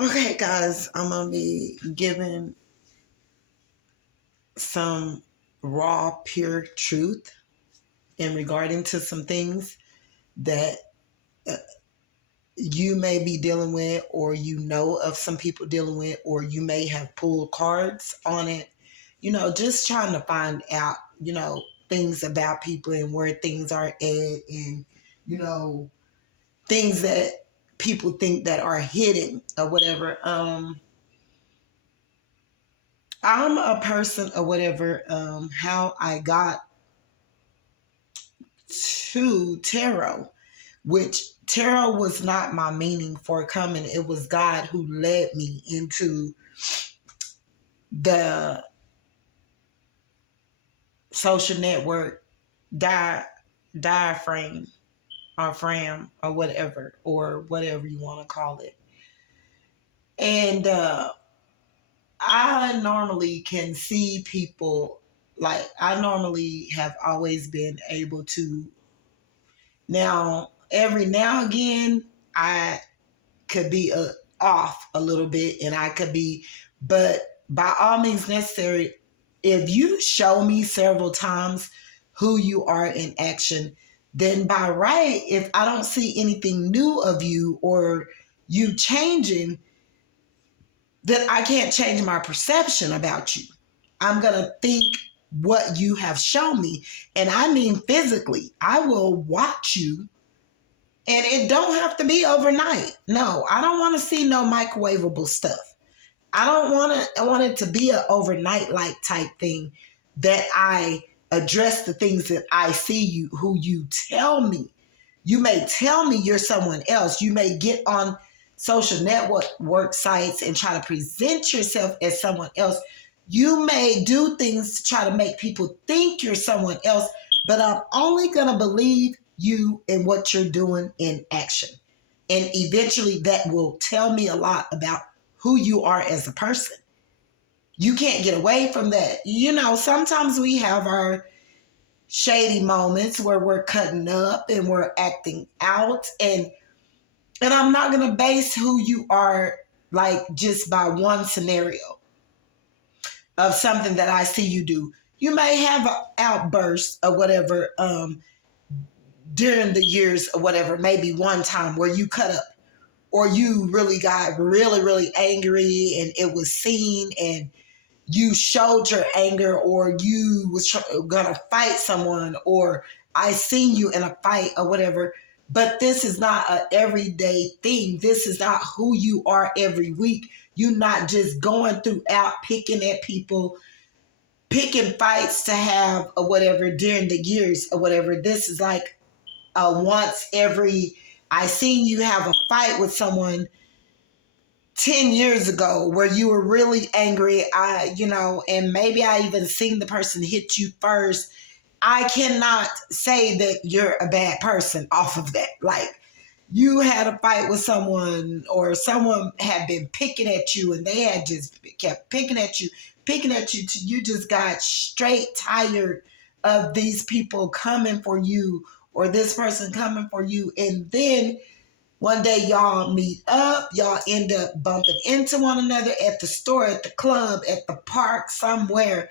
Okay, guys, I'm gonna be giving some raw, pure truth in regarding to some things that uh, you may be dealing with, or you know of some people dealing with, or you may have pulled cards on it. Just trying to find out, things about people and where things are at, and things that people think that are hidden or whatever. I'm a person or whatever. How I got to tarot, which tarot was not my meaning for coming. It was God who led me into the social network di- diaphragm or fram or whatever you want to call it. And I normally can see people, like I normally have always been able to. Now, every now and again, I could be off a little bit, and I could be, but by all means necessary, if you show me several times who you are in action, then by right, if I don't see anything new of you or you changing, then I can't change my perception about you. I'm going to think what you have shown me. And I mean physically, I will watch you. And it don't have to be overnight. No, I don't want to see no microwavable stuff. I want it to be an overnight like type thing that I address the things that I see you, who you tell me. You may tell me you're someone else. You may get on social network sites and try to present yourself as someone else. You may do things to try to make people think you're someone else, but I'm only going to believe you and what you're doing in action. And eventually that will tell me a lot about who you are as a person. You can't get away from that. Sometimes we have our shady moments where we're cutting up and we're acting out, and I'm not going to base who you are like just by one scenario of something that I see you do. You may have an outburst or whatever during the years or whatever, maybe one time where you cut up or you really got really, really angry and it was seen and you showed your anger, or you was gonna fight someone, or I seen you in a fight or whatever. But this is not an everyday thing. This is not who you are every week. You're not just going throughout picking at people, picking fights to have or whatever during the years or whatever. This is like a once every, I seen you have a fight with someone 10 years ago where you were really angry, and maybe I even seen the person hit you first. I cannot say that you're a bad person off of that. Like, you had a fight with someone, or someone had been picking at you and they had just kept picking at you till you just got straight tired of these people coming for you or this person coming for you. And then one day y'all meet up, y'all end up bumping into one another at the store, at the club, at the park, somewhere.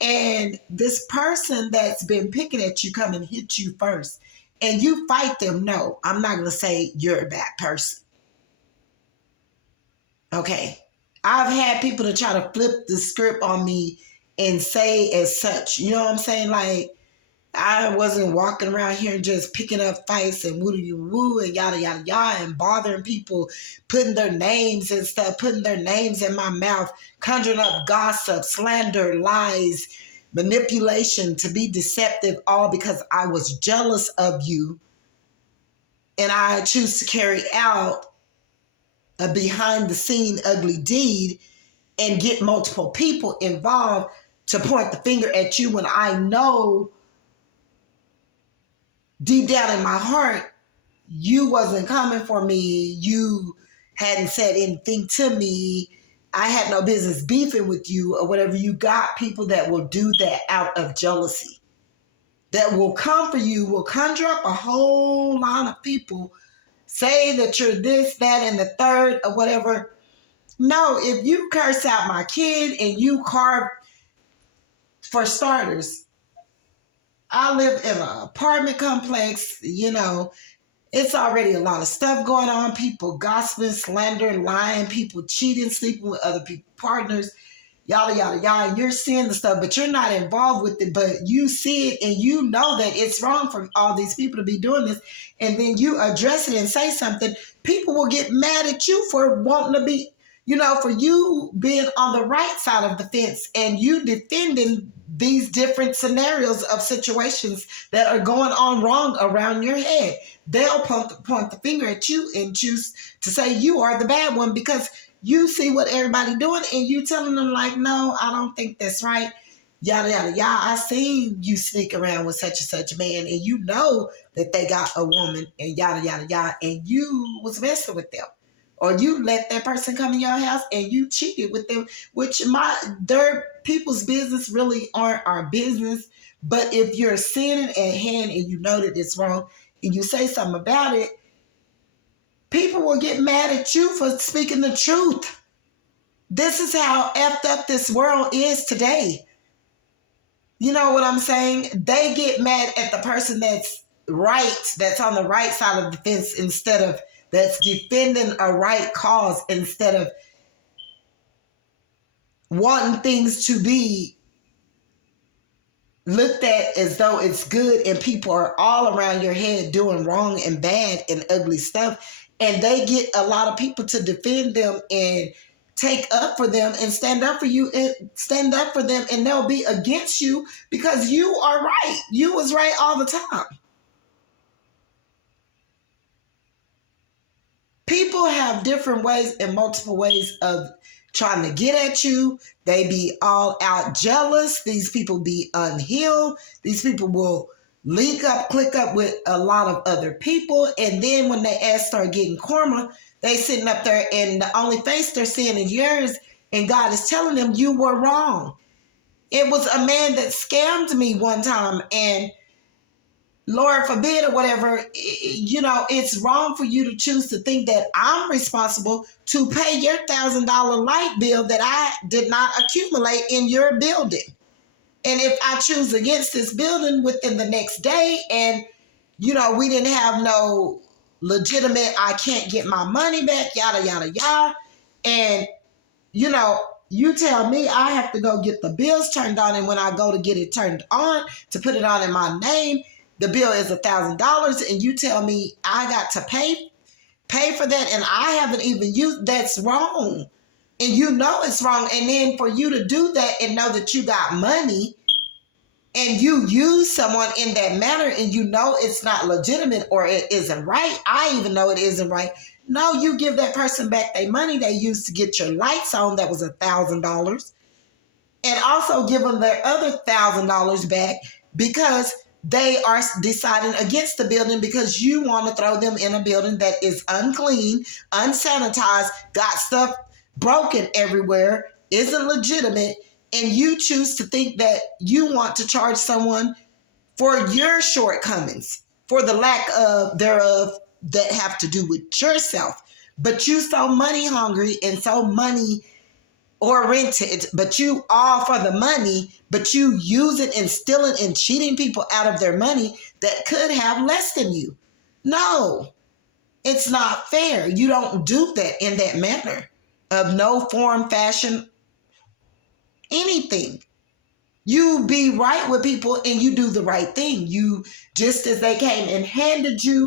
And this person that's been picking at you come and hit you first. And you fight them. No, I'm not going to say you're a bad person. Okay. I've had people to try to flip the script on me and say as such. You know what I'm saying? Like, I wasn't walking around here just picking up fights and woo and yada, yada, yada, and bothering people, putting their names and stuff, putting their names in my mouth, conjuring up gossip, slander, lies, manipulation to be deceptive, all because I was jealous of you. And I choose to carry out a behind the scene ugly deed and get multiple people involved to point the finger at you when I know deep down in my heart, you wasn't coming for me. You hadn't said anything to me. I had no business beefing with you or whatever. You got people that will do that out of jealousy, that will come for you, will conjure up a whole lot of people, say that you're this, that, and the third or whatever. No, if you curse out my kid and you carve, for starters, I live in an apartment complex, it's already a lot of stuff going on. People gossiping, slandering, lying, people cheating, sleeping with other people's partners, yada, yada, yada. You're seeing the stuff, but you're not involved with it, but you see it and you know that it's wrong for all these people to be doing this. And then you address it and say something. People will get mad at you for wanting to be, for you being on the right side of the fence and you defending these different scenarios of situations that are going on wrong around your head. They'll point the finger at you and choose to say you are the bad one because you see what everybody doing and you telling them like, no, I don't think that's right. Yada, yada, yada. I seen you sneak around with such and such a man and you know that they got a woman and yada, yada, yada. And you was messing with them. Or you let that person come in your house and you cheated with them, which their people's business really aren't our business. But if you're seeing it at hand and you know that it's wrong and you say something about it, people will get mad at you for speaking the truth. This is how effed up this world is today. You know what I'm saying? They get mad at the person that's right, that's on the right side of the fence instead of that's defending a right cause instead of wanting things to be looked at as though it's good and people are all around your head doing wrong and bad and ugly stuff. And they get a lot of people to defend them and take up for them and stand up for you and stand up for them, and they'll be against you because you are right. You was right all the time. People have different ways and multiple ways of trying to get at you. They be all out jealous. These people be unhealed. These people will click up with a lot of other people. And then when they start getting karma, they sitting up there and the only face they're seeing is yours. And God is telling them you were wrong. It was a man that scammed me one time, and Lord forbid or whatever, it's wrong for you to choose to think that I'm responsible to pay your $1,000 light bill that I did not accumulate in your building. And if I choose against this building within the next day and, we didn't have no legitimate, I can't get my money back, yada, yada, yada. And, you tell me I have to go get the bills turned on. And when I go to get it turned on to put it on in my name, the bill is $1,000 and you tell me I got to pay for that and I haven't even used, that's wrong. And you know it's wrong. And then for you to do that and know that you got money and you use someone in that manner and you know it's not legitimate or it isn't right. I even know it isn't right. No, you give that person back their money they used to get your lights on. That was $1,000. And also give them their other $1,000 back because they are deciding against the building because you want to throw them in a building that is unclean, unsanitized, got stuff broken everywhere, isn't legitimate, and you choose to think that you want to charge someone for your shortcomings, for the lack of thereof that have to do with yourself. But you so money hungry and so money oriented, but you all for the money, but you using and stealing and cheating people out of their money that could have less than you. No, it's not fair. You don't do that in that manner of no form, fashion, anything. You be right with people and you do the right thing. You, just as they came and handed you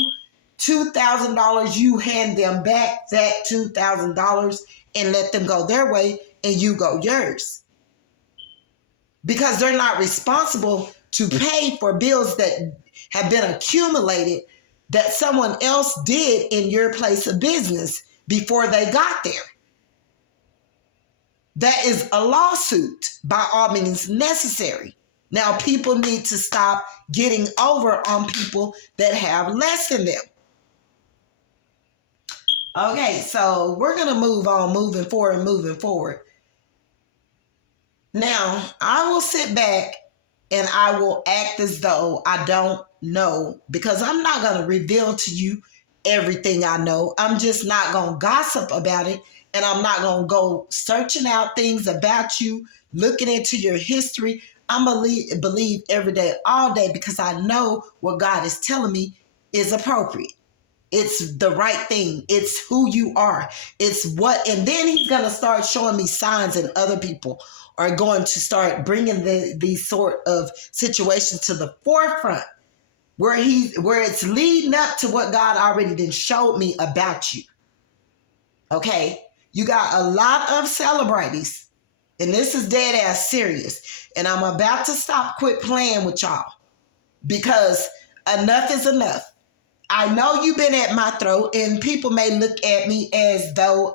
$2,000, you hand them back that $2,000 and let them go their way and you go yours. Because they're not responsible to pay for bills that have been accumulated that someone else did in your place of business before they got there. That is a lawsuit by all means necessary. Now, people need to stop getting over on people that have less than them. Okay, so we're going to move on, moving forward. Now, I will sit back and I will act as though I don't know, because I'm not going to reveal to you everything I know. I'm just not going to gossip about it. And I'm not going to go searching out things about you, looking into your history. I'm going to believe every day, all day, because I know what God is telling me is appropriate. It's the right thing. It's who you are. It's what, and then he's going to start showing me signs, and other people are going to start bringing these sort of situations to the forefront where it's leading up to what God already done showed me about you. Okay? You got a lot of celebrities, and this is dead ass serious. And I'm about to quit playing with y'all, because enough is enough. I know you've been at my throat, and people may look at me as though,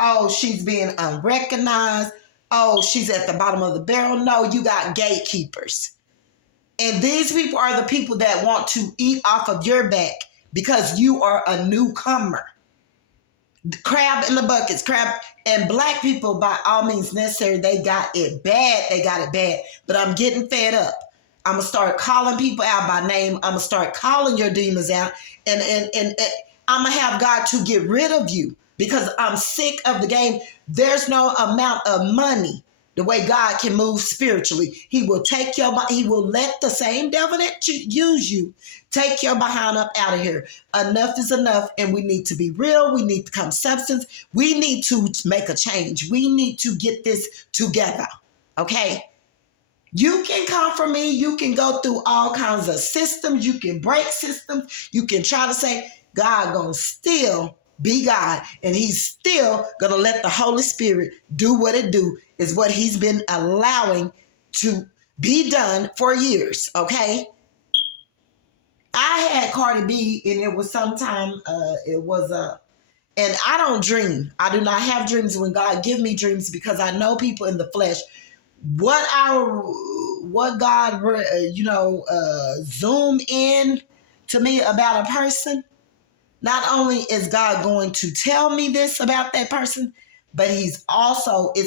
oh, she's being unrecognized. Oh, she's at the bottom of the barrel. No, you got gatekeepers. And these people are the people that want to eat off of your back because you are a newcomer. Crab in the buckets, crab. And black people, by all means necessary, they got it bad. They got it bad. But I'm getting fed up. I'm going to start calling people out by name. I'm going to start calling your demons out. And I'm going to have God to get rid of you, because I'm sick of the game. There's no amount of money the way God can move spiritually. He will he will let the same devil that use you take your behind up out of here. Enough is enough, and we need to be real. We need to come substance. We need to make a change. We need to get this together, okay? You can come for me. You can go through all kinds of systems. You can break systems. You can try to say, God gonna still be God, and he's still gonna let the Holy Spirit do what it do, is what he's been allowing to be done for years, okay? I had Cardi B, and it was sometime, and I don't dream. I do not have dreams when God give me dreams, because I know people in the flesh. What God, zoom in to me about a person, not only is God going to tell me this about that person, but it's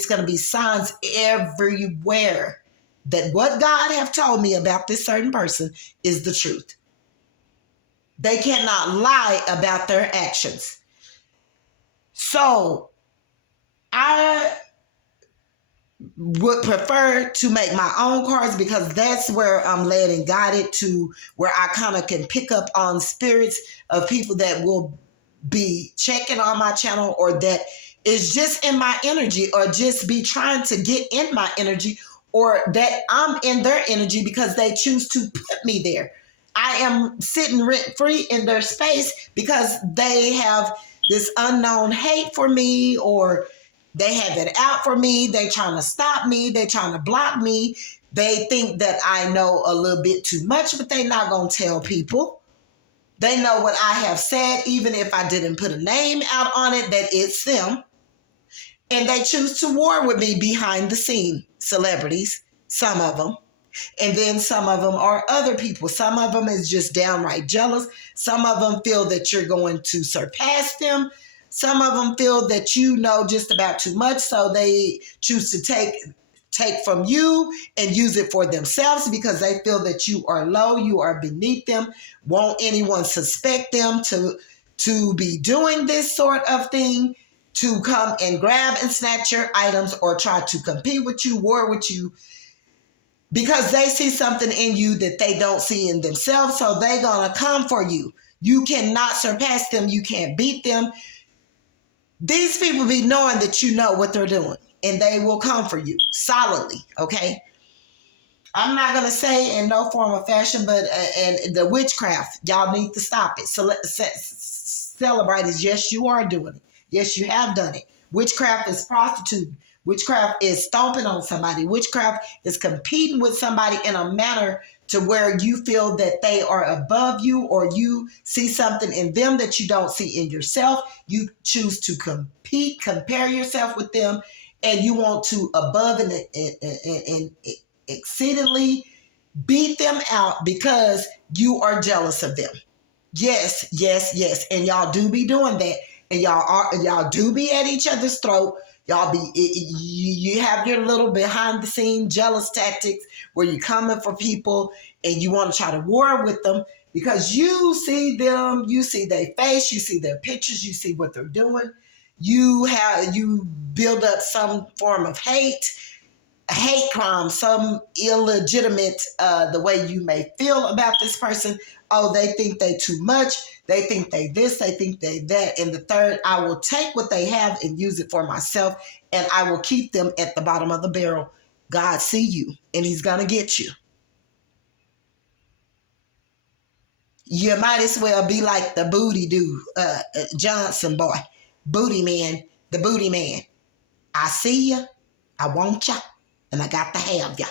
going to be signs everywhere that what God have told me about this certain person is the truth. They cannot lie about their actions. So I would prefer to make my own cards, because that's where I'm led and guided to, where I kind of can pick up on spirits of people that will be checking on my channel, or that is just in my energy, or just be trying to get in my energy, or that I'm in their energy because they choose to put me there. I am sitting rent free in their space because they have this unknown hate for me, or they have it out for me. They trying to stop me. They trying to block me. They think that I know a little bit too much, but they not going to tell people. They know what I have said, even if I didn't put a name out on it, that it's them. And they choose to war with me behind the scene. Celebrities, some of them. And then some of them are other people. Some of them is just downright jealous. Some of them feel that you're going to surpass them. Some of them feel that you know just about too much, so they choose to take from you and use it for themselves, because they feel that you are low, you are beneath them. Won't anyone suspect them to be doing this sort of thing, to come and grab and snatch your items, or try to compete with you, war with you, because they see something in you that they don't see in themselves, so they're going to come for you. You cannot surpass them. You can't beat them. These people be knowing that you know what they're doing, and they will come for you solidly, okay? I'm not going to say in no form or fashion, but and the witchcraft, y'all need to stop it. Celebrities, yes, you are doing it. Yes, you have done it. Witchcraft is prostituting. Witchcraft is stomping on somebody. Witchcraft is competing with somebody in a manner to where you feel that they are above you, or you see something in them that you don't see in yourself. You choose to compete, compare yourself with them, and you want to above and exceedingly beat them out because you are jealous of them. Yes, yes, yes. And y'all do be doing that. And y'all do be at each other's throat. You have your little behind the scene jealous tactics where you're coming for people and you want to try to war with them because you see them, you see their face, you see their pictures, you see what they're doing. You build up some form of hate crime, some illegitimate, the way you may feel about this person. Oh, they think they too much. They think they this, they think they that. And the third, I will take what they have and use it for myself, and I will keep them at the bottom of the barrel. God see you, and he's going to get you. You might as well be like the booty dude, Johnson boy, booty man, the booty man. I see you, I want you, and I got to have you.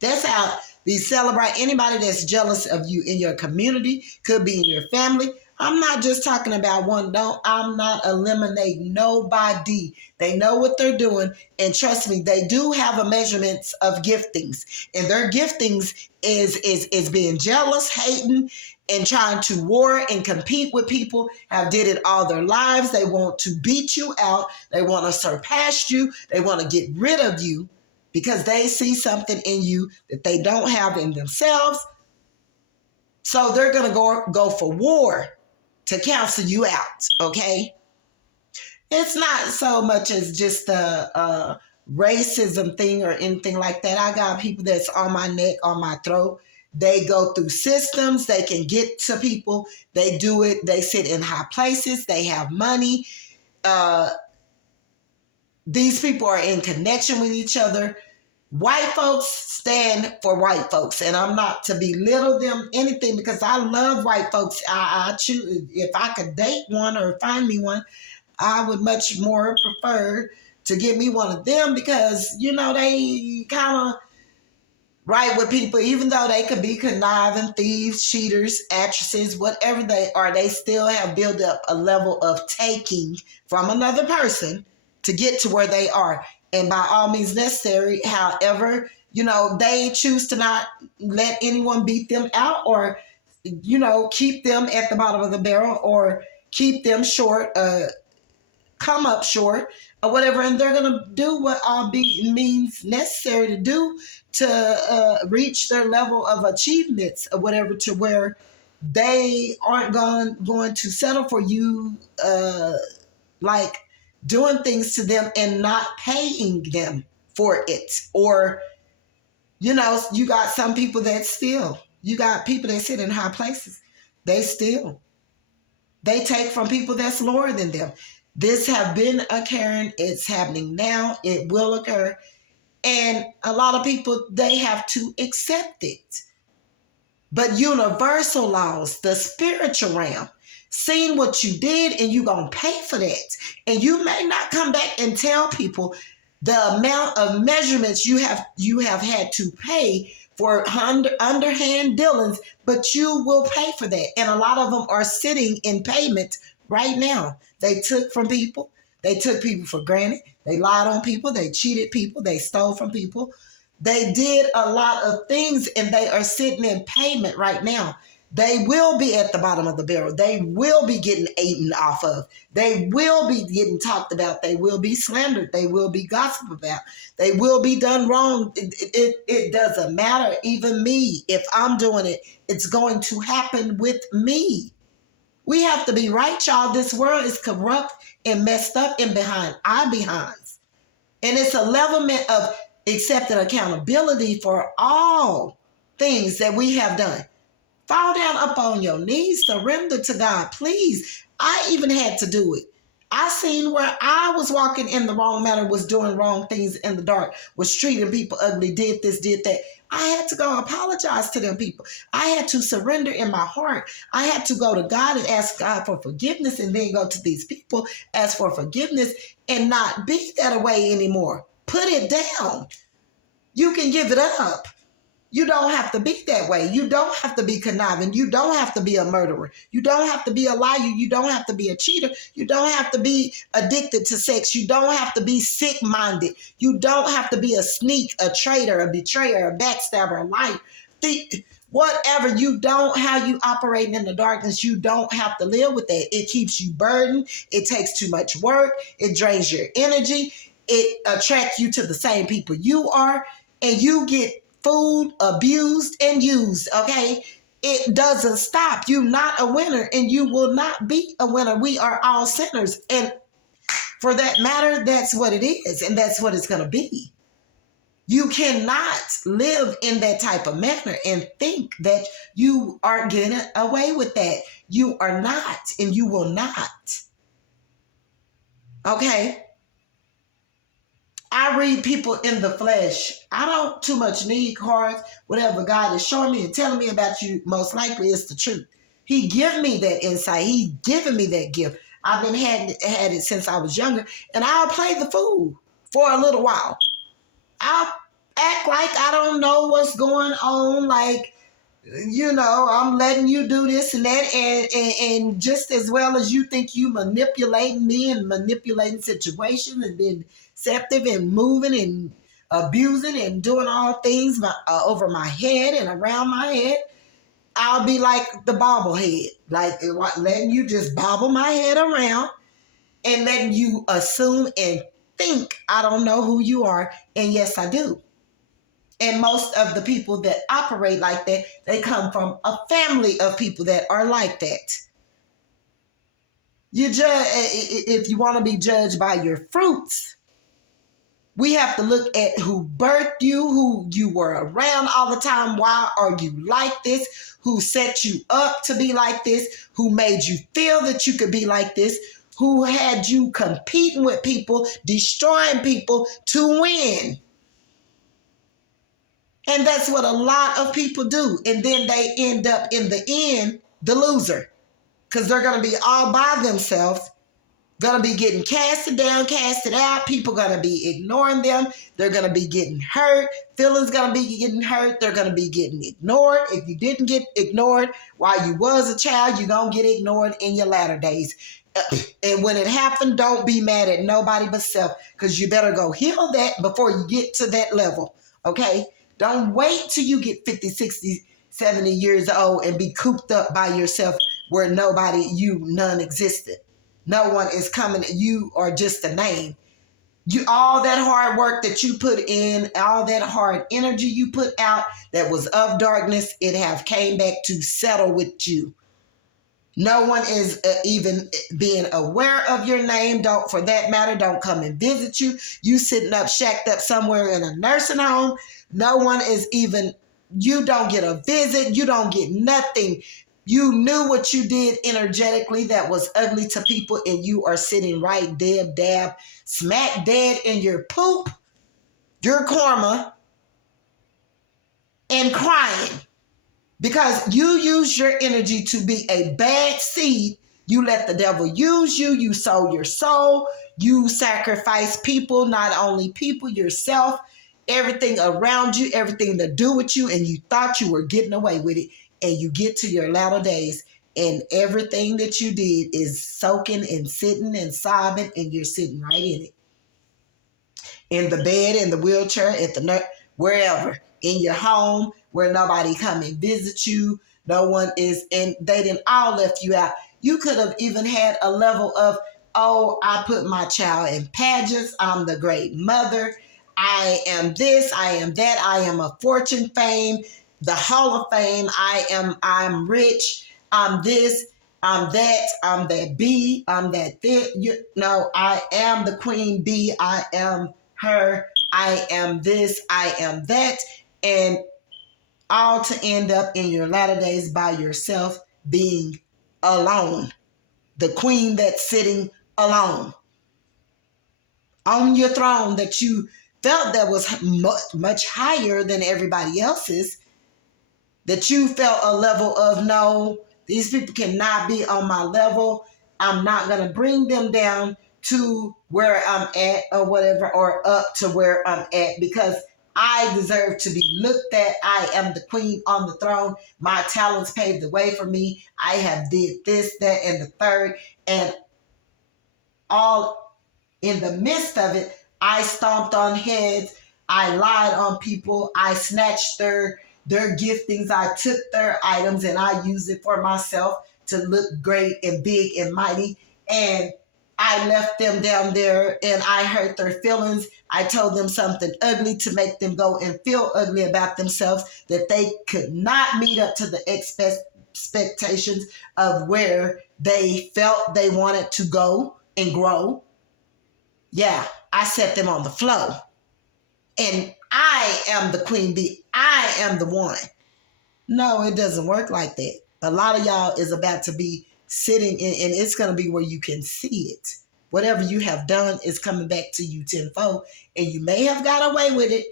That's how we celebrate anybody that's jealous of you in your community, could be in your family. I'm not just talking about one. I'm not eliminating nobody. They know what they're doing. And trust me, they do have a measurements of giftings. And their giftings is being jealous, hating, and trying to war and compete with people, have did it all their lives. They want to beat you out. They want to surpass you. They want to get rid of you because they see something in you that they don't have in themselves. So they're going to go for war to cancel you out, okay? It's not so much as just a racism thing or anything like that. I got people that's on my neck, on my throat. They go through systems. They can get to people. They do it. They sit in high places. They have money. These people are in connection with each other. White folks stand for white folks, and I'm not to belittle them anything because I love white folks. I choose, if I could date one or find me one, I would much more prefer to get me one of them because, you know, they kind of right with people, even though they could be conniving, thieves, cheaters, actresses, whatever they are, they still have built up a level of taking from another person to get to where they are. And by all means necessary, however, you know, they choose to not let anyone beat them out or, you know, keep them at the bottom of the barrel or keep them short, come up short or whatever. And they're going to do what all means necessary to do to reach their level of achievements or whatever, to where they aren't going to settle for you, like doing things to them and not paying them for it. Or, you know, you got some people that steal. You got people that sit in high places. They steal. They take from people that's lower than them. This have been occurring. It's happening now. It will occur. And a lot of people, they have to accept it. But universal laws, the spiritual realm, seeing what you did and you gonna pay for that. And you may not come back and tell people the amount of measurements you have had to pay for underhand dealings, but you will pay for that. And a lot of them are sitting in payment right now. They took from people. They took people for granted. They lied on people. They cheated people. They stole from people. They did a lot of things and they are sitting in payment right now. They will be at the bottom of the barrel. They will be getting eaten off of. They will be getting talked about. They will be slandered. They will be gossiped about. They will be done wrong. It doesn't matter. Even me, if I'm doing it, it's going to happen with me. We have to be right, y'all. This world is corrupt and messed up and behind our behinds. And it's a level of accepting accountability for all things that we have done. Fall down up on your knees, surrender to God, please. I even had to do it. I seen where I was walking in the wrong manner, was doing wrong things in the dark, was treating people ugly, did this, did that. I had to go apologize to them people. I had to surrender in my heart. I had to go to God and ask God for forgiveness and then go to these people, ask for forgiveness and not be that way anymore. Put it down. You can give it up. You don't have to be that way. You don't have to be conniving. You don't have to be a murderer. You don't have to be a liar. You don't have to be a cheater. You don't have to be addicted to sex. You don't have to be sick-minded. You don't have to be a sneak, a traitor, a betrayer, a backstabber, a liar. Whatever you don't, how you operating in the darkness, you don't have to live with that. It keeps you burdened. It takes too much work. It drains your energy. It attracts you to the same people you are, and you get food, abused, and used, okay? it doesn't stop. You're not a winner and you will not be a winner. We are all sinners. And for that matter, that's what it is. And that's what it's going to be. You cannot live in that type of manner and think that you are getting away with that. You are not, and you will not. Okay? I read people in the flesh. I don't too much need cards. Whatever God is showing me and telling me about you, most likely it's the truth. He give me that insight. He given me that gift. I've been had it since I was younger, and I'll play the fool for a little while. I'll act like I don't know what's going on, like, I'm letting you do this and that, and just as well as you think you manipulating me and manipulating situations and being deceptive and moving and abusing and doing all things over my head and around my head, I'll be like the bobblehead, like letting you just bobble my head around and letting you assume and think I don't know who you are. And yes, I do. And most of the people that operate like that, they come from a family of people that are like that. You judge, if you want to be judged by your fruits, we have to look at who birthed you, who you were around all the time. Why are you like this? Who set you up to be like this? Who made you feel that you could be like this? Who had you competing with people, destroying people to win? And that's what a lot of people do. And then they end up in the end, the loser. Because they're going to be all by themselves, going to be getting casted down, casted out. People going to be ignoring them. They're going to be getting hurt. Feelings going to be getting hurt. They're going to be getting ignored. If you didn't get ignored while you was a child, you're going to get ignored in your latter days. And when it happened, don't be mad at nobody but self, because you better go heal that before you get to that level. Okay? Don't wait till you get 50, 60, 70 years old and be cooped up by yourself where none existed. No one is coming. You are just a name. All that hard work that you put in, all that hard energy you put out that was of darkness, it have came back to settle with you. No one is even being aware of your name. For that matter, don't come and visit you. You sitting up, shacked up somewhere in a nursing home. No one is even, you don't get a visit. You don't get nothing. You knew what you did energetically that was ugly to people, and you are sitting right dab, smack dead in your poop, your karma, and crying. Because you use your energy to be a bad seed. You let the devil use you. You sold your soul. You sacrifice people, not only people, yourself, everything around you, everything to do with you. And you thought you were getting away with it. And you get to your latter days, and everything that you did is soaking and sitting and sobbing, and you're sitting right in it. In the bed, in the wheelchair, at the wherever, in your home, where nobody come and visit you. No one is, and they didn't all left you out. You could have even had a level of, oh, I put my child in pageants. I'm the great mother. I am this, I am that. I am a Fortune fame, the Hall of Fame. I'm rich. I'm this, I'm that B, I'm that this. I am the queen bee. I am her. I am this, I am that. And all to end up in your latter days by yourself, being alone. The queen that's sitting alone on your throne that you felt that was much higher than everybody else's, that you felt a level of, no, these people cannot be on my level. I'm not going to bring them down to where I'm at or whatever, or up to where I'm at, because I deserve to be looked at. I am the queen on the throne. My talents paved the way for me. I have did this, that, and the third. And all in the midst of it, I stomped on heads. I lied on people. I snatched their giftings. I took their items and I used it for myself to look great and big and mighty. And I left them down there and I hurt their feelings. I told them something ugly to make them go and feel ugly about themselves, that they could not meet up to the expectations of where they felt they wanted to go and grow. Yeah, I set them on the flow. And I am the queen bee. I am the one. No, it doesn't work like that. A lot of y'all is about to be sitting in, and it's going to be where you can see it. Whatever you have done is coming back to you tenfold. And you may have got away with it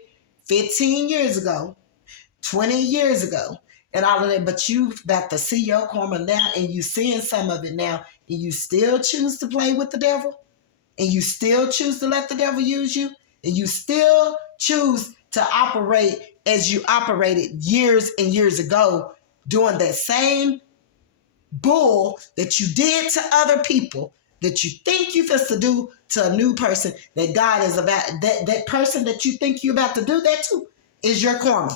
15 years ago, 20 years ago, and all of that, but you about to see your karma now, and you seeing some of it now, and you still choose to play with the devil, and you still choose to let the devil use you, and you still choose to operate as you operated years and years ago, doing that same bull that you did to other people, that you think you're supposed to do to a new person, that God is about, that person that you think you're about to do that to is your karma.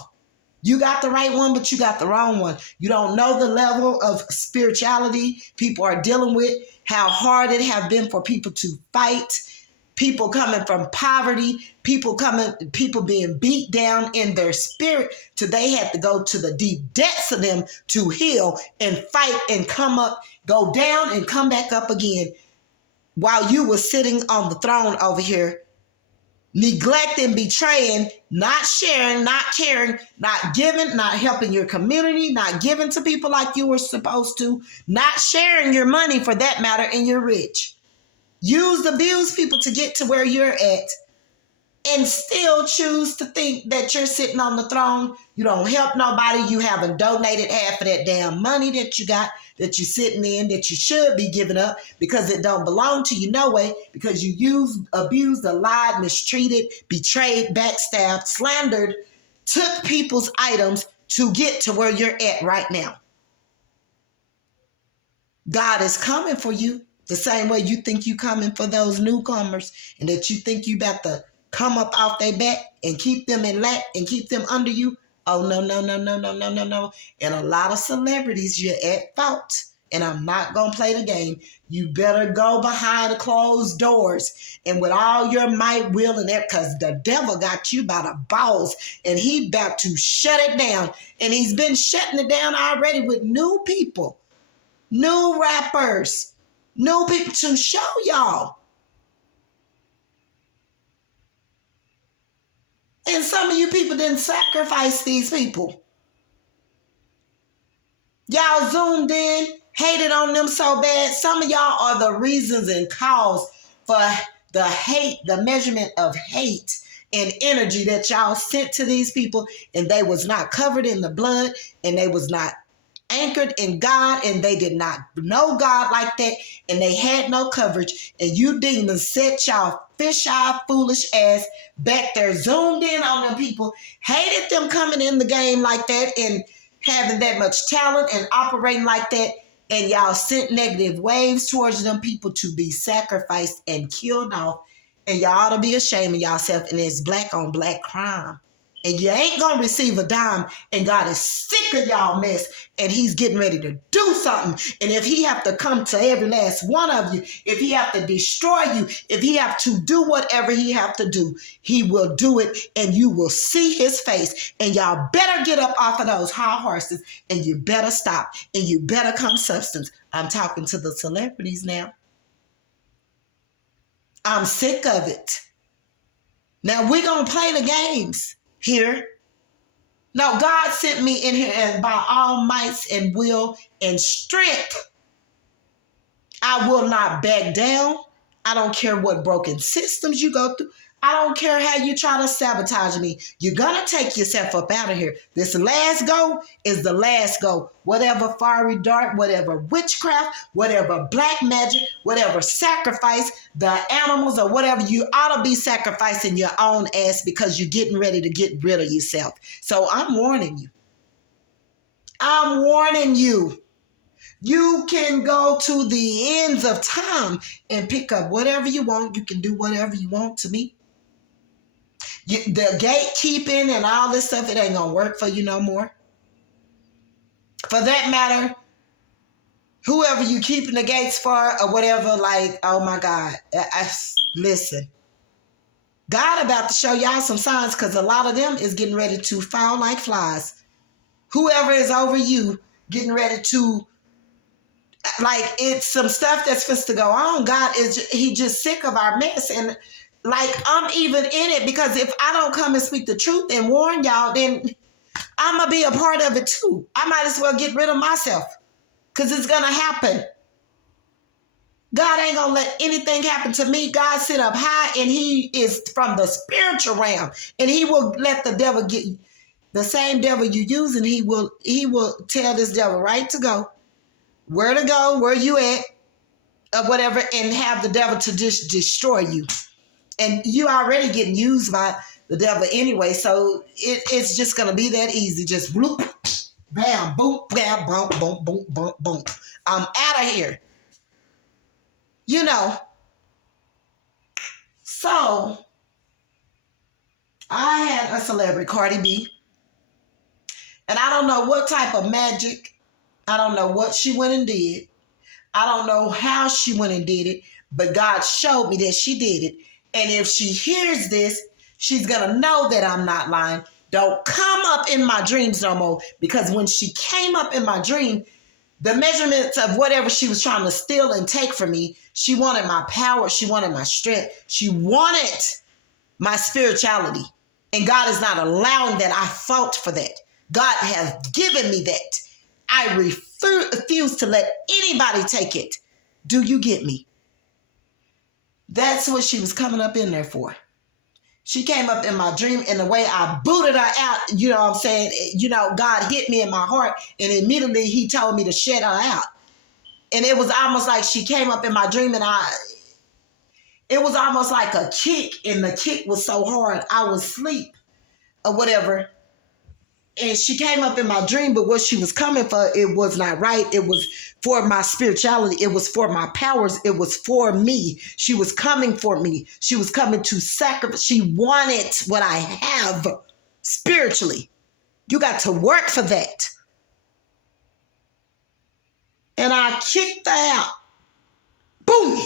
You got the right one, but you got the wrong one. You don't know the level of spirituality people are dealing with, how hard it have been for people to fight, people coming from poverty, people being beat down in their spirit till they had to go to the deep depths of them to heal and fight and come up, go down and come back up again, while you were sitting on the throne over here, neglecting, betraying, not sharing, not caring, not giving, not helping your community, not giving to people like you were supposed to, not sharing your money for that matter, and you're rich. Abuse people to get to where you're at, and still choose to think that you're sitting on the throne. You don't help nobody. You haven't donated half of that damn money that you got, that you're sitting in, that you should be giving up because it don't belong to you no way, because you abused, lied, mistreated, betrayed, backstabbed, slandered, took people's items to get to where you're at right now. God is coming for you the same way you think you coming for those newcomers, and that you think you about to come up off their back and keep them in lack and keep them under you. Oh, no, no, no, no, no, no, no, no. And a lot of celebrities, you're at fault. And I'm not going to play the game. You better go behind closed doors and with all your might, will, and that, because the devil got you by the balls and he about to shut it down. And he's been shutting it down already with new people, new rappers, new people to show y'all. And some of you people didn't sacrifice these people. Y'all zoomed in, hated on them so bad. Some of y'all are the reasons and cause for the hate, the measurement of hate and energy that y'all sent to these people, and they was not covered in the blood, and they was not anchored in God, and they did not know God like that, and they had no coverage, and you demons set y'all fish-eyed, foolish ass back there, zoomed in on them people, hated them coming in the game like that and having that much talent and operating like that, and y'all sent negative waves towards them people to be sacrificed and killed off, and y'all ought to be ashamed of yourself, and it's black on black crime. And you ain't going to receive a dime, and God is sick of y'all mess, and he's getting ready to do something. And if he have to come to every last one of you, if he have to destroy you, if he have to do whatever he have to do, he will do it, and you will see his face. And y'all better get up off of those high horses, and you better stop, and you better come substance. I'm talking to the celebrities now. I'm sick of it. Now we're going to play the games here. No, God sent me in here, and by all mights and will and strength, I will not back down. I don't care what broken systems you go through. I don't care how you try to sabotage me. You're going to take yourself up out of here. This last go is the last go. Whatever fiery dart, whatever witchcraft, whatever black magic, whatever sacrifice, the animals or whatever, you ought to be sacrificing your own ass because you're getting ready to get rid of yourself. So I'm warning you. I'm warning you. You can go to the ends of time and pick up whatever you want. You can do whatever you want to me. The gatekeeping and all this stuff, it ain't going to work for you no more. For that matter, whoever you keeping the gates for or whatever, like, oh my God. Listen, God about to show y'all some signs because a lot of them is getting ready to fall like flies. Whoever is over you getting ready to, like, it's some stuff that's supposed to go on. God he just sick of our mess. And like, I'm even in it because if I don't come and speak the truth and warn y'all, then I'm going to be a part of it too. I might as well get rid of myself because it's going to happen. God ain't going to let anything happen to me. God sit up high and he is from the spiritual realm, and he will let the devil get the same devil you using. He will tell this devil right to go, where to go, where you at, or whatever, and have the devil to just destroy you. And you already getting used by the devil anyway, so it's just going to be that easy. Just bloop, bam, boom, bam, boom, boom, boom, boom, boom. I'm out of here. You know. So, I had a celebrity, Cardi B, and I don't know what type of magic, I don't know what she went and did. I don't know how she went and did it, but God showed me that she did it. And if she hears this, she's going to know that I'm not lying. Don't come up in my dreams no more, because when she came up in my dream, the measurements of whatever she was trying to steal and take from me, she wanted my power. She wanted my strength. She wanted my spirituality. And God is not allowing that. I fought for that. God has given me that. I refuse to let anybody take it. Do you get me? That's what she was coming up in there for. She came up in my dream, and the way I booted her out, you know what I'm saying? You know, God hit me in my heart, and immediately he told me to shut her out. And it was almost like she came up in my dream, and it was almost like a kick, and the kick was so hard, I was asleep or whatever. And she came up in my dream, but what she was coming for, it was not right. It was for my spirituality. It was for my powers. It was for me. She was coming for me. She was coming to sacrifice. She wanted what I have spiritually. You got to work for that. And I kicked her out. Boom.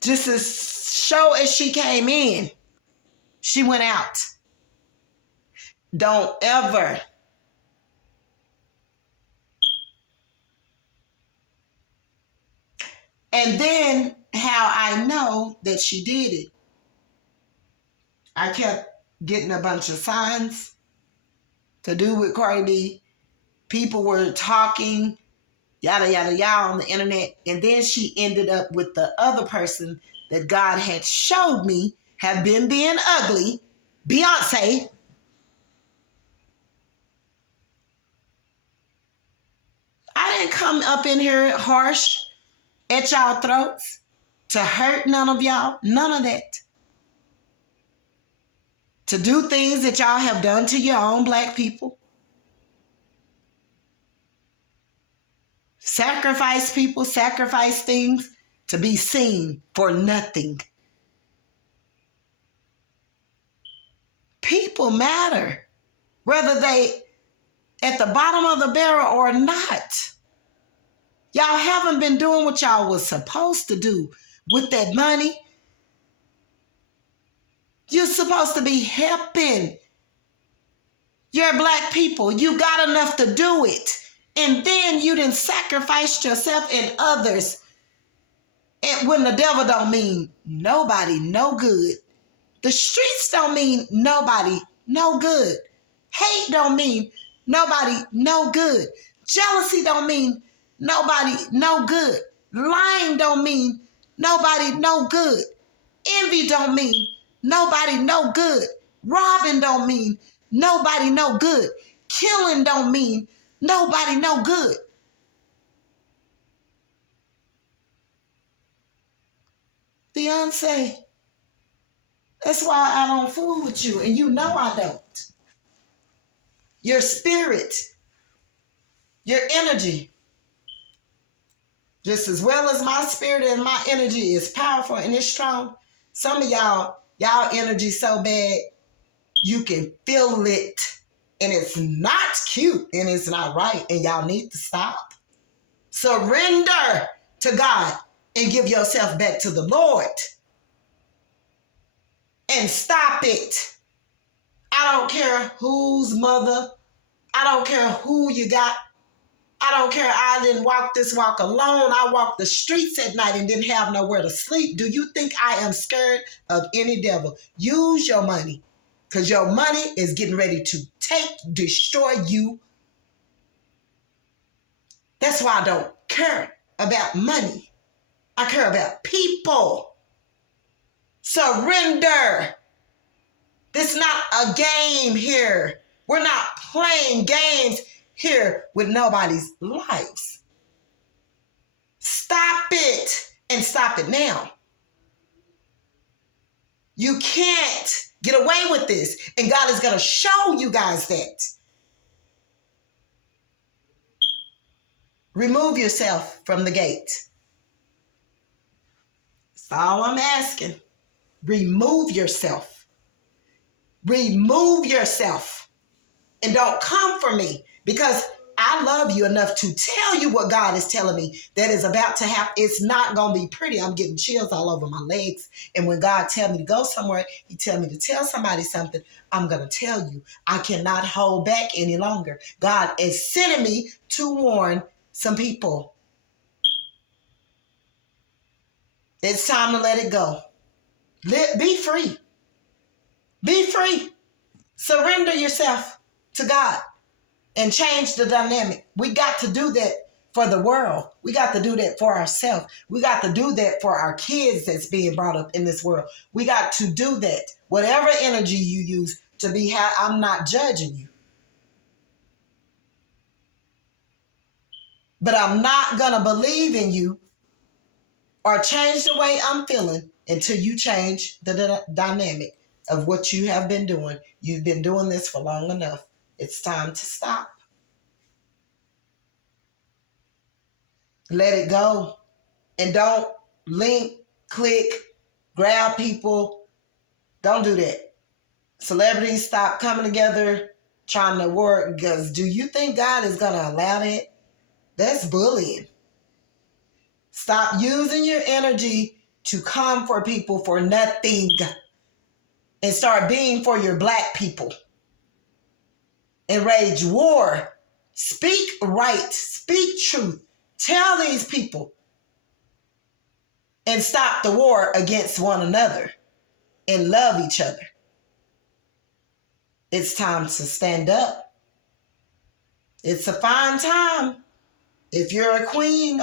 Just as sure as she came in, she went out. Don't ever And then how I know that she did it, I kept getting a bunch of signs to do with Cardi B. People were talking, yada, yada, yada on the internet. And then she ended up with the other person that God had showed me have been being ugly, Beyonce. I didn't come up in here harsh at y'all throats to hurt none of y'all, none of that. To do things that y'all have done to your own black people. Sacrifice people, sacrifice things to be seen for nothing. People matter, whether they at the bottom of the barrel or not. Y'all haven't been doing what y'all was supposed to do with that money. You're supposed to be helping your black people. You got enough to do it. And then you done sacrificed yourself and others. And when the devil don't mean nobody no good. The streets don't mean nobody no good. Hate don't mean nobody no good. Jealousy don't mean nobody no good. Lying don't mean nobody no good. Envy don't mean nobody no good. Robbing don't mean nobody no good. Killing don't mean nobody no good. Beyonce, that's why I don't fool with you, and you know I don't. Your spirit, your energy, just as well as my spirit and my energy is powerful and it's strong. Some of y'all energy so bad, you can feel it. And it's not cute and it's not right. And y'all need to stop. Surrender to God and give yourself back to the Lord. And stop it. I don't care whose mother. I don't care who you got. I don't care. I didn't walk this walk alone. I walked the streets at night and didn't have nowhere to sleep. Do you think I am scared of any devil? Use your money, because your money is getting ready to destroy you. That's why I don't care about money. I care about people. Surrender. This is not a game here. We're not playing games here with nobody's lives. Stop it, and stop it now. You can't get away with this, and God is going to show you guys that. Remove yourself from the gate. That's all I'm asking. Remove yourself. Remove yourself. And don't come for me, because I love you enough to tell you what God is telling me that is about to happen. It's not going to be pretty. I'm getting chills all over my legs. And when God tells me to go somewhere, he tells me to tell somebody something, I'm going to tell you. I cannot hold back any longer. God is sending me to warn some people. It's time to let it go. Be free. Be free. Surrender yourself to God and change the dynamic. We got to do that for the world. We got to do that for ourselves. We got to do that for our kids that's being brought up in this world. We got to do that. Whatever energy you use to be I'm not judging you. But I'm not going to believe in you or change the way I'm feeling until you change the dynamic of what you have been doing. You've been doing this for long enough. It's time to stop. Let it go. And don't link, click, grab people. Don't do that. Celebrities, stop coming together trying to work, because do you think God is going to allow that? That's bullying. Stop using your energy to come for people for nothing, and start being for your black people. And wage war. Speak right. Speak truth. Tell these people. And stop the war against one another. And love each other. It's time to stand up. It's a fine time. If you're a queen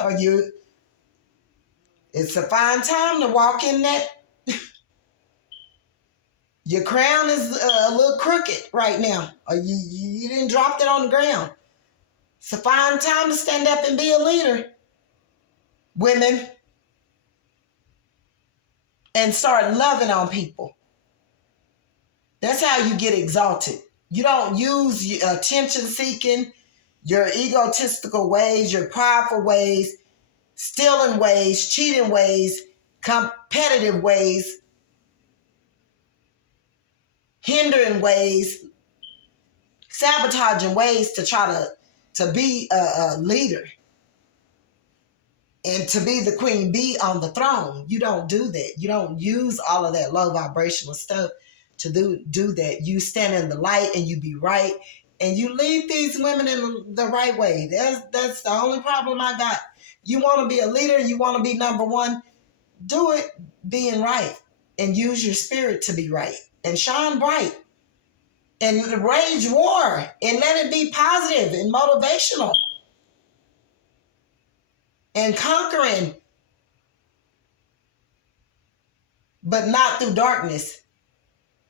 it's a fine time to walk in that. Your crown is a little crooked right now. Or you didn't drop it on the ground. It's a fine time to stand up and be a leader. Women. And start loving on people. That's how you get exalted. You don't use attention seeking, your egotistical ways, your prideful ways, stealing ways, cheating ways, competitive ways, hindering ways, sabotaging ways to try to be a leader and to be the queen bee on the throne. You don't do that. You don't use all of that low vibrational stuff to do that. You stand in the light and you be right, and you lead these women in the right way. That's the only problem I got. You want to be a leader, you want to be number one, do it being right, and use your spirit to be right, and shine bright, and rage war, and let it be positive and motivational, and conquering, but not through darkness.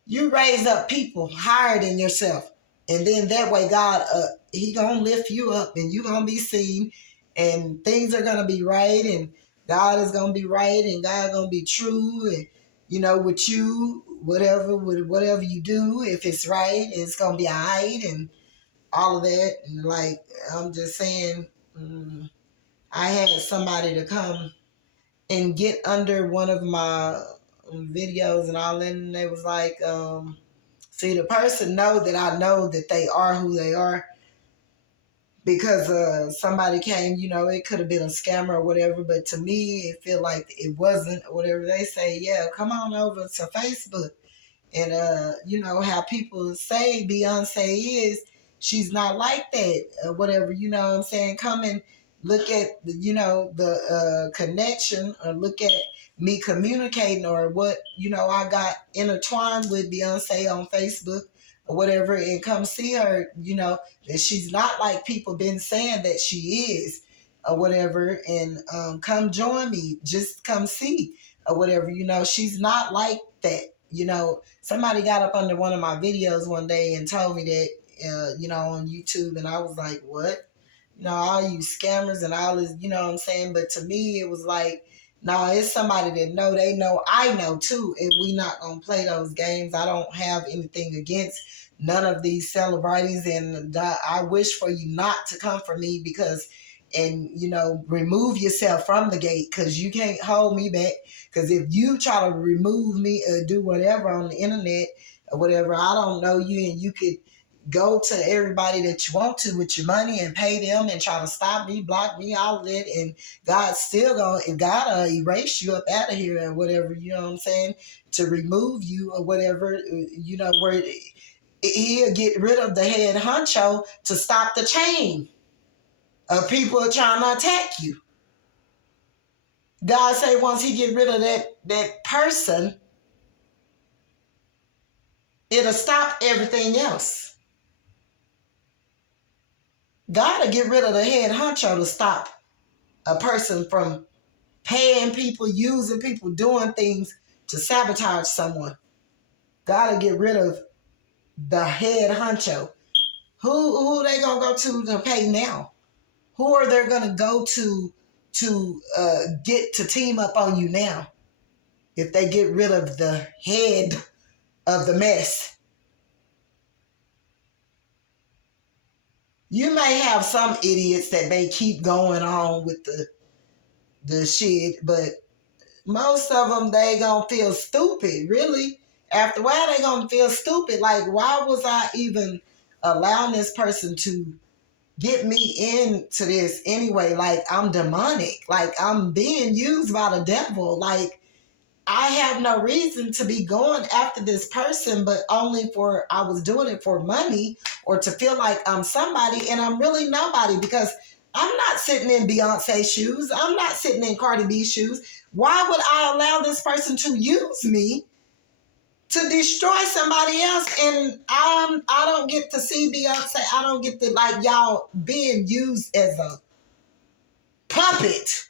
You raise up people higher than yourself, and then that way God, he gonna lift you up, and you gonna be seen, and things are gonna be right, and God is gonna be right, and God gonna be true, and with you, whatever you do, if it's right, it's gonna be all right, and all of that. And like I'm just saying, I had somebody to come and get under one of my videos and all that, and they was like, See, the person know that I know that they are who they are because somebody came, it could have been a scammer or whatever, but to me, it feel like it wasn't or whatever. They say, yeah, come on over to Facebook. And how people say Beyonce is, she's not like that, whatever, what I'm saying? Come and look at, the connection, or look at me communicating, or what, I got intertwined with Beyonce on Facebook or whatever, and come see her, that she's not like people been saying that she is or whatever, and come join me, just come see or whatever, she's not like that. Somebody got up under one of my videos one day and told me that, on YouTube, and I was like, what? All you scammers and all this, what I'm saying? But to me, it was like, no, it's somebody that they know, I know too, and we not going to play those games. I don't have anything against none of these celebrities, and I wish for you not to come for me and remove yourself from the gate, because you can't hold me back. Because if you try to remove me or do whatever on the internet or whatever, I don't know you, and you could go to everybody that you want to with your money and pay them and try to stop me, block me, all of that, and God's still gotta erase you up out of here or whatever, what I'm saying, to remove you or whatever, where he'll get rid of the head honcho to stop the chain of people trying to attack you. God say once he get rid of that person, it'll stop everything else. God will get rid of the head honcho to stop a person from paying people, using people, doing things to sabotage someone. God will get rid of the head honcho. Who they gonna go to pay now? Who are they gonna go to get to team up on you now? If they get rid of the head of the mess. You may have some idiots that may keep going on with the shit, but most of them, they gonna feel stupid, really. After a while, they gonna feel stupid. Like, why was I even allowing this person to get me into this anyway? Like, I'm demonic. Like, I'm being used by the devil. Like, I have no reason to be going after this person, but only I was doing it for money or to feel like I'm somebody, and I'm really nobody, because I'm not sitting in Beyonce's shoes. I'm not sitting in Cardi B's shoes. Why would I allow this person to use me to destroy somebody else? And I don't get to see Beyonce. I don't get to, like, y'all being used as a puppet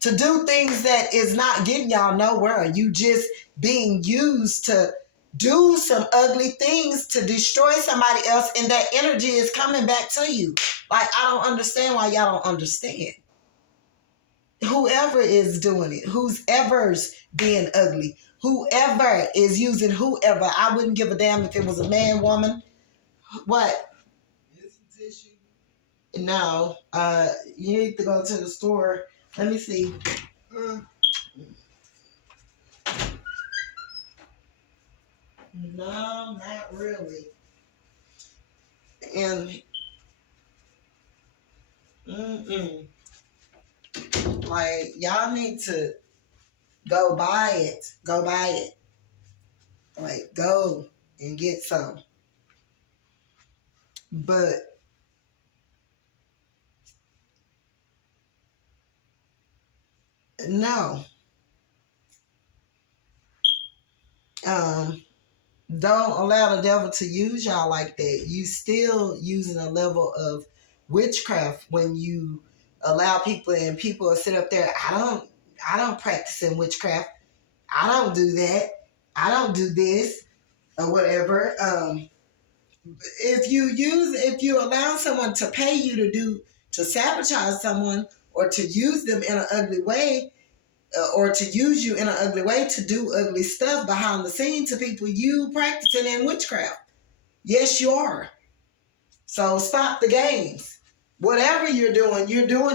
to do things that is not getting y'all nowhere. You just being used to do some ugly things to destroy somebody else, and that energy is coming back to you. Like, I don't understand why y'all don't understand. Whoever is doing it, whoever's being ugly, whoever is using whoever, I wouldn't give a damn if it was a man, woman. What? No, you need to go to the store. Let me see. No, not really. And like, y'all need to go buy it. Go buy it. Like, go and get some. But no. Don't allow the devil to use y'all like that. You still using a level of witchcraft when you allow people, and people will sit up there. I don't practice in witchcraft. I don't do that. I don't do this or whatever. If you allow someone to pay you to sabotage someone, or to use them in an ugly way, or to use you in an ugly way to do ugly stuff behind the scenes to people, you practicing in witchcraft. Yes, you are. So stop the games. Whatever you're doing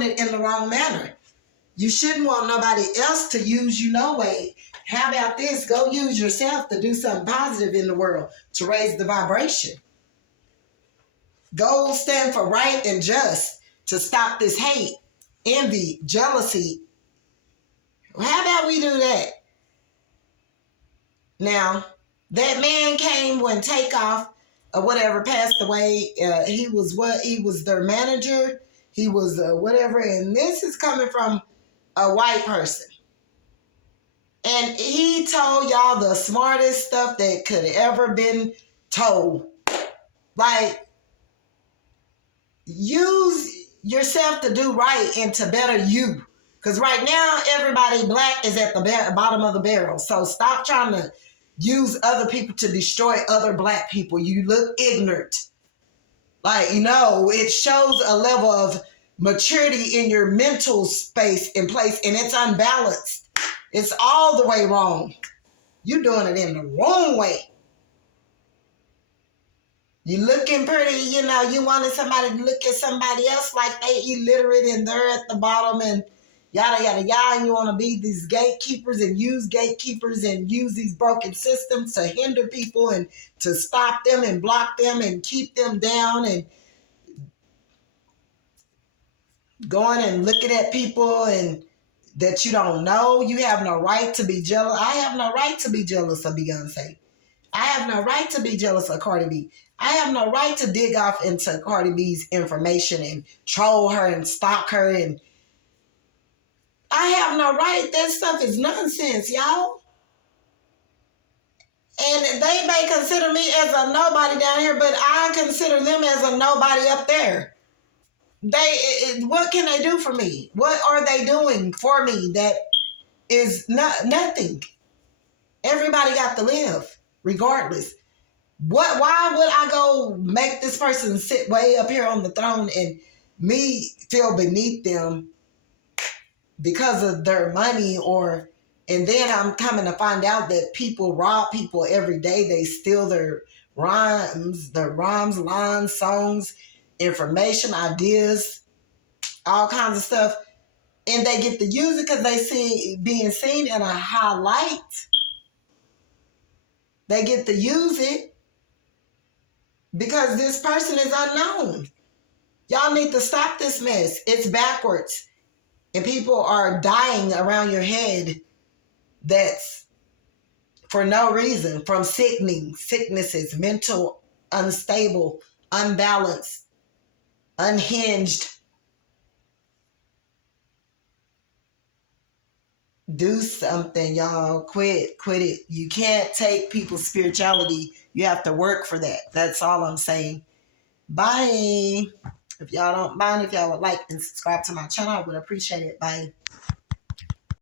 it in the wrong manner. You shouldn't want nobody else to use you no way. How about this? Go use yourself to do something positive in the world to raise the vibration. Go stand for right and just to stop this hate, envy, jealousy. How about we do that? Now, that man came when Takeoff or whatever passed away. He was their manager. He was whatever. And this is coming from a white person. And he told y'all the smartest stuff that could ever been told. Like, use yourself to do right and to better you. Because right now, everybody black is at the bottom of the barrel. So stop trying to use other people to destroy other black people. You look ignorant. Like, it shows a level of maturity in your mental space and place, and it's unbalanced. It's all the way wrong. You're doing it in the wrong way. You looking pretty, you wanted somebody to look at somebody else like they illiterate and they're at the bottom and yada, yada, yada. And you want to be these gatekeepers and use these broken systems to hinder people and to stop them and block them and keep them down and going and looking at people and that you don't know. You have no right to be jealous. I have no right to be jealous of Beyonce. I have no right to be jealous of Cardi B. I have no right to dig off into Cardi B's information and troll her and stalk her. And I have no right. That stuff is nonsense, y'all. And they may consider me as a nobody down here, but I consider them as a nobody up there. What can they do for me? What are they doing for me that is nothing? Everybody got to live, regardless. Why would I go make this person sit way up here on the throne and me feel beneath them because of their money? And then I'm coming to find out that people rob people every day. They steal their rhymes, lines, songs, information, ideas, all kinds of stuff. And they get to use it because they see being seen in a high light. They get to use it because this person is unknown. Y'all need to stop this mess. It's backwards. And people are dying around your head that's for no reason, from sicknesses, mental, unstable, unbalanced, unhinged. Do something, y'all. Quit it. You can't take people's spirituality. You have to work for that. That's all I'm saying. Bye. If y'all don't mind, if y'all would like and subscribe to my channel, I would appreciate it. Bye.